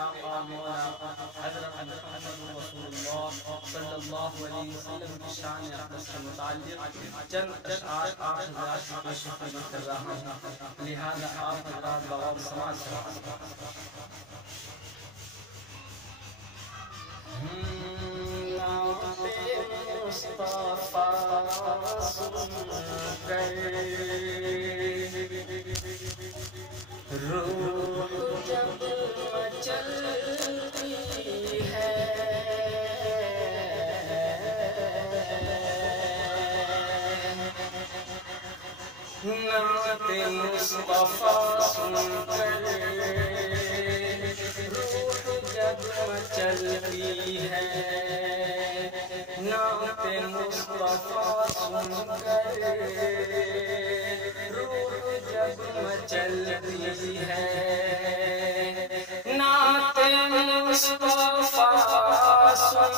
آقا مولا حضرت محمد رسول اللہ صلی اللہ علیہ وسلم کی شان اقدس کے متعلق چند اشعار آپ حضرات کی پیش خدمت کر رہا ہوں، لہذا آپ حضرات بغور سماعت فرمائیں۔ مصطفیٰ سن کر روح جب مچلتی ہے، نعت مصطفیٰ سن کر روح جب مچلتی ہے، نعت مصطفیٰ سن کر روح جب مچلتی ہے، نعت مصطفیٰ سن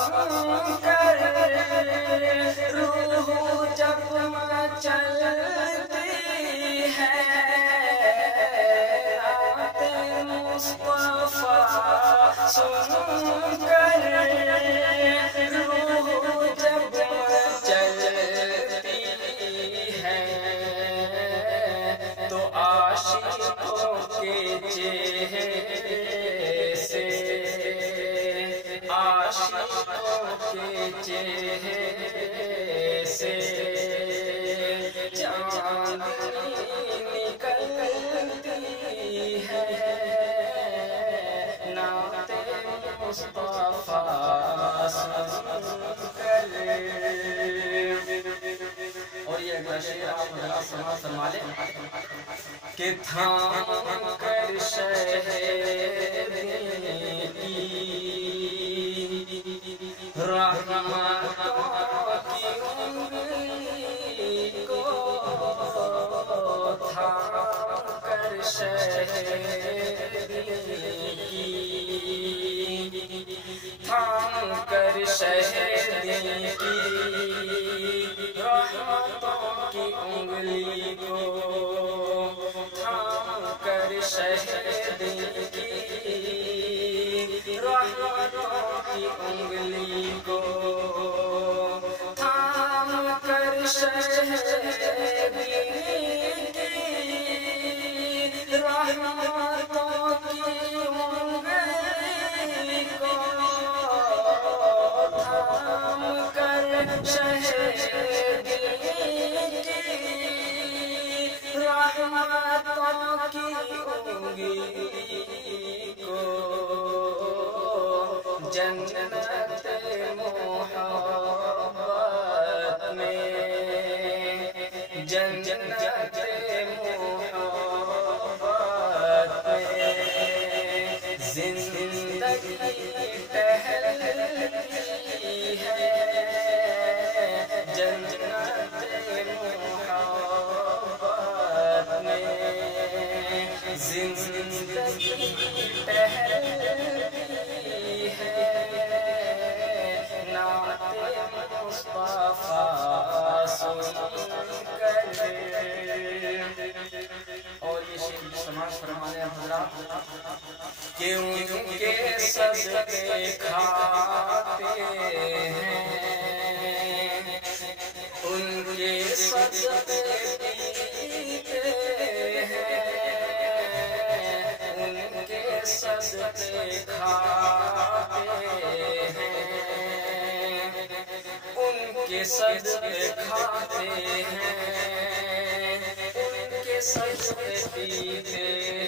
کر روح جب مچلتی ہے، نعت مصطفیٰ سن کر روح جب چلتی ہے، تو عاشقوں کے چہرے سے، عاشقوں کے چہرے سے چاندنی نکلتی ہے، نعت مصطفیٰ سن کر۔ اور یہ اگلا شعر آپ حضرات سماعت فرما لیں کہ تھام کر شہدی رحمتوں کی انگلی کو، تھام کر شہدی کی، تھام کر شہدی کی رحمتوں کی انگلی کو، تھام کر شہدی کی رحمتوں کی انگلی کو، تھام کر شہدی کی رحمتوں کی انگلی کو، تھام کر شہدی کی رحمتوں کی انگلی کو، جنت محبت میں، جنت محبت میں زندگی ٹہلتی ہے، جنت محبت میں زندگی ٹہلتی ہے، نعت مصطفیٰ سن کر۔ اور یہ شعر سماعت فرمانے حضرات کہ ان کے صدقے کھاتے ہیں، ان کے صدقے پیتے ہیں، ان کے صدقے کھاتے ہیں، ان کے صدقے کھاتے ہیں، ان کے صدقے پیتے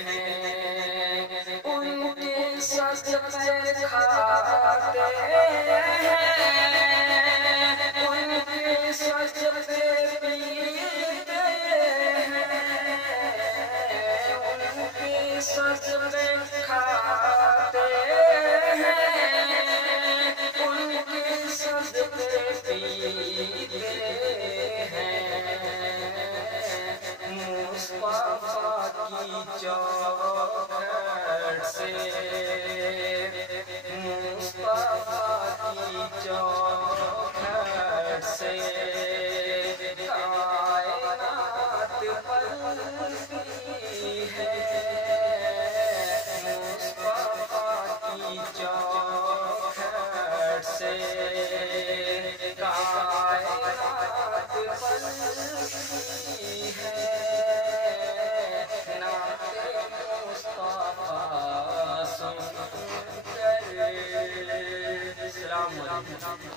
ہیں، ان کے صدقے کھاتے ہیں، ان کے صدقے پیتے ہیں، ان کے صدقے کھاتے ہیں، ان کے صدقے پیتے ہیں، مصطفیٰ کی چوکھٹ سے، مصطفیٰ کی چوکھٹ حافظ.